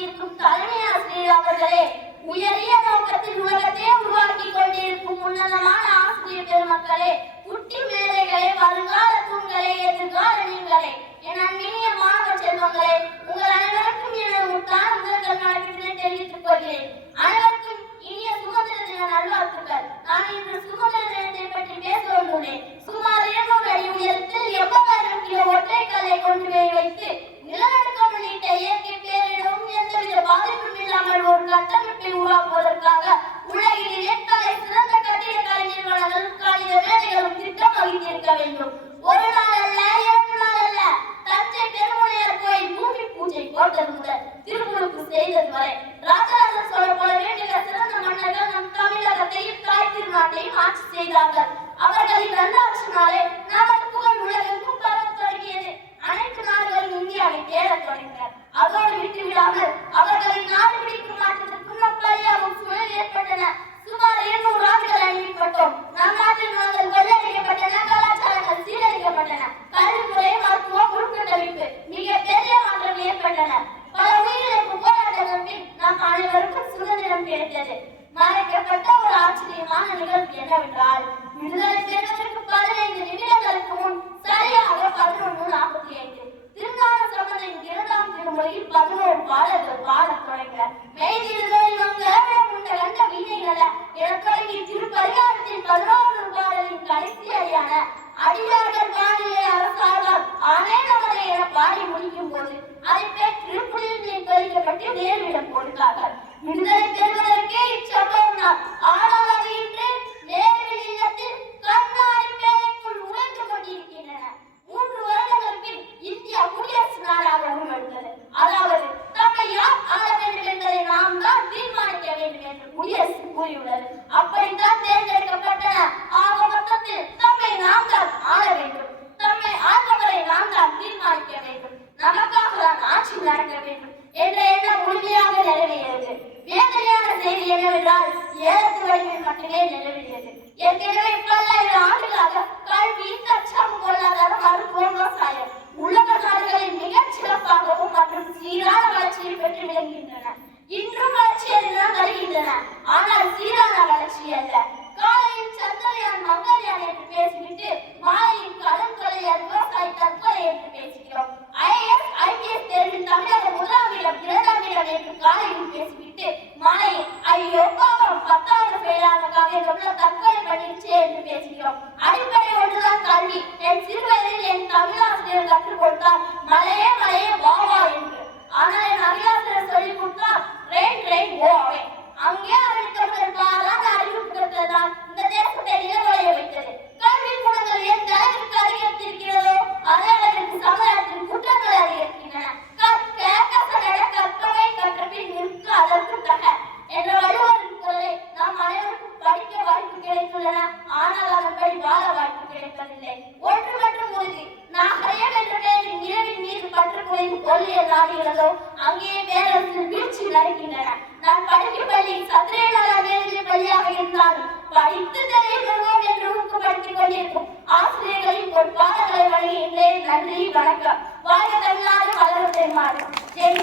கொண்டிருக்கும் தலைமை ஆசிரியர் அவர்களே, உயரிய நோக்கத்தில் உலகத்தை உருவாக்கி கொண்டிருக்கும் உன்னதமான ஆசிரியர் பெருமக்களே, குட்டி மேலைகளே, வருங்கால தூண்களே, எதிர்கால நீங்களே, என் அன்பிய மாணவ செல்வங்களே, உங்கள் அனைவருக்கும் எனது முத்தான முதல்கள் நடக்கிறதை தெரிவித்துக் கொள்கிறேன். அனைவருக்கும் இனிய சுதந்திர தின நல்வாழ்த்துக்கள். நான் இன்று சுதந்திர தினத்தை பற்றி பேச வந்துள்ளேன். சுமார் 200 அடி உயரத்தில் 80,000 கிலோ ஒற்றைக்கல்லை கொண்டு போய் வைத்து நிலநடுக்கம் உள்ளிட்ட இயற்கை பேரிடமும் எந்தவித பாதிப்பும் இல்லாமல் ஒரு கட்டமைப்பை உருவாக்குவதற்காக உலகில் இயற்கலை சிறந்த கட்டிடக்கலை நிறுவனங்களும் கணித வேலைகளும் திட்டம் வகித்திருக்க வேண்டும். ஒரு நாள் அல்ல, 2 நாள் அல்ல, தஞ்சை பெருமுனையர் கோயில் பூமி பூஜை போட்டது முதல் திருமுழுக்கு செய்தது வரை ராஜராஜ சோழ போலவே மிக சிறந்த மன்னர்கள் நம் தமிழகத்தையும் தாய் திருநாட்டையும் ஆட்சி செய்தார்கள். அவர்களின் நல்லாட்சினாலே நமது புகழ் உலகெங்கும் பரவத் தொடங்கியது. அனைத்து நாடுகளும் இந்தியாவை தேடத் தொடங்கினர். அதோடு விட்டு விடாமல் அவர்களின் நாடு பிடிக்கும் மாற்றத்திற்கும் நம் பலியாகும் சூழல் ஏற்பட்டன. சுமார் 200 ஆண்டுகள் அழிக்கப்பட்டோம். நம் நாட்டில் நாங்கள் கொள்ளையடிக்கப்பட்டன, கலாச்சாரங்கள் சீரழிக்கப்பட்டன, கல்விமுறை, மருத்துவம், உள்கட்டமைப்பு மிக பெரிய மாற்றம் ஏற்பட்டன. பல உயிரிழப்பு போராட்டங்கள் பின் நம் அனைவருக்கும் சுதந்திரம் கிடைத்தது. மறைக்கப்பட்ட ஒரு ஆச்சரியமான நிகழ்வு என்னவென்றால், விடுதலை பெறுவதற்கு 15 நிமிடங்களுக்கு முன் சரியாக 11:45 திருஞான சம்பந்தரின் 2ஆம் திருமுறையில் 11 பாடல்கள் பாடத் தொடங்கினர். மெய்திருதலை கண்ட வீணைகள என தொடங்கி திருப்பரிகாரத்தின் 11 பாடலின் கடைசி அடியான அடியார்கள் வானிலை அரசாழ்வார் ஆனே நமதே என பாடி முடிக்கும் போது அதை பெற்று புலியில் கழிக்கப்பட்டு நேர்விடம் கொடுத்தார்கள். விடுதலை பெறுவதற்கே இச்சம்பவம் தான். ஆனால் அது இன்று நேர்வில் இல்லத்தில் கண்ணாடி பேழைக்குள் உறைந்து கொண்டிருக்கின்றன. 3 வருடங்கள் பின் இந்தியா குடியரசு நாடாக உருவெடுத்தது. அதாவது தம்மை யார் ஆள வேண்டும் என்பதை நாம் தான் தீர்மானிக்க வேண்டும் என்று குடியரசு கூறியுள்ளது. அப்படித்தான் தேர்ந்தெடுக்கப்பட்டன. ஆக மொத்தத்தில் தம்மை நாம் தான் ஆள வேண்டும், தம்மை ஆள்பவரை நாம் தான் தீர்மானிக்க வேண்டும், நமக்காக தான் ஆட்சி நடக்க வேண்டும் என்ற எண்ணம் முழுமையாக நிறைவேறியது. வேதனையான செய்தி என்னவென்றால், ஏலத்துறையில் மட்டுமே நிறைவேறியது. ஏற்கனவே 10,000 ஆண்டுகளாக கல்வி, கச்சம், பொருளாதாரம், மருத்துவம், விவசாயம் உலக நாடுகளில் மிகச் சிறப்பாகவும் மற்றும் சீரான வளர்ச்சியை பெற்று விளங்குகின்றன. இன்றும் வளர்ச்சியைதான் தருகின்றன. ஆனால் சீரான வளர்ச்சி அல்ல. காலையில் சந்திரயான், மங்கள்யான் என்று பேசிவிட்டு மாலையில் கடன் கொள்ளையார், விவசாயி தற்கொலை என்று பேசுகிறோம். IAS, IPS தேர்வில் தமிழகம் 1ஆம் இடம், 2ஆம் இடம் என்று காலையில் பேசிவிட்டு மாலையில் ஐயோ பாவம் 10வது பேரானதாக தற்கொலை பண்ணிடுச்சே என்று பேசுகிறோம். அடிப்படை ஒன்றுதான் கல்வி. என் சிறு வயதில் என் தமிழாசிரியர் கற்றுக் கொடுத்தார் மலையே மலையே வாவா என்று. ஆனால் என் அறிவாசிரியர் சொல்லிக் கொடுத்தார் ரெயின் ரெயின் ஓ அவே. அங்கே அவர்கள் பாராத அறிவு கொடுத்ததுதான் இந்த தேசத்தை நிலவடைய வைத்தது. கல்வி குணங்கள் எந்த அளவிற்கு அதிகரித்திருக்கிறதோ அதே அளவிற்கு சமுதாயத்தின் குற்றங்கள் அதிகரிக்கின்றன. கற்க கசட கற்பவை கற்றபின் நிற்க அதற்கு தக என்ற வள்ளுவரின் குரலை நாம் அனைவருக்கும் படிக்க வாய்ப்பு கிடைத்துள்ளன. ஆனால் அதன்படி வாழ வாய்ப்பு கிடைப்பதில்லை. ஒன்று மற்றும் உறுதி. நாகரிகம் என்ற பெயரில் நிலவின் மீது பற்று குறைந்து கொள்ளியல் நாடுகிறதோ அங்கேயே பேரரசில் வீழ்ச்சி நடக்கின்றன. நான் படிக்கும் பள்ளி சத்திரியநாதா மேல்நிலை பள்ளியாக இருந்தாலும் படித்து தெரிவிக்கிறோம் என்று ஊக்கப்படுத்திக் கொண்டிருக்கும் ஆசிரியர்களின் ஒரு பாடங்களை வழங்குகின்றேன். நன்றி, வணக்கம். வாழ்க தமிழ்நாடு, வளர பெருமாறு. ஜெய்.